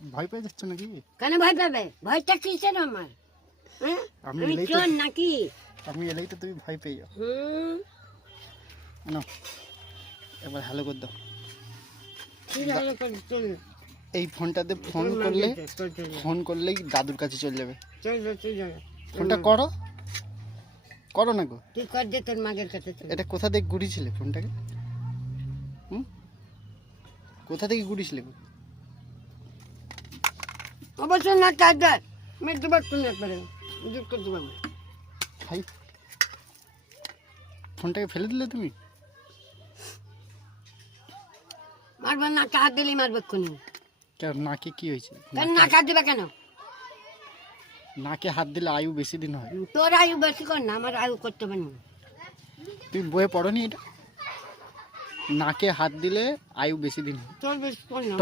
ভয় পেয়ে যাচ্ছ নাকি? কেন ভয় পাবে? ভয়টা কিসের আমার? হ্যাঁ, আমি চোর নাকি? আমি এলেই তো তুমি ভয় পেয়ে যাও। না এবার হ্যালো করে দাও। এই ফোনটাতে ফোন করলেই দাদুর কাছে চলে যাবে। ফোনটা করো করো না গো। তুই কর দে তোর মাগের কাছে। এটা কোথা থেকে গুড়িয়েছিলে ফোনটাকে? কোথা থেকে গুড়িয়েছিলে? অবশ্যই না চার্জার আমি দেবো তুমি একবারে জিজ্ঞেস করতে পারবো। ভাই ফোনটাকে ফেলে দিলে তুমি? মারবো না, হাত দিলেই মারবো এক্ষুনি। কেন নাকে কি হয়েছে? কেন নাক হাত দিবে কেন? নাকে হাত দিলে আয়ু বেশি দিন হয়। তোর আয়ু বেশি কর না, আমার আয়ু করতে পারি না। তুমি বইয়ে পড়োনি এটা? নাকে হাত দিলে আয়ু বেশি দিন হয়। তোর বেশি কর না।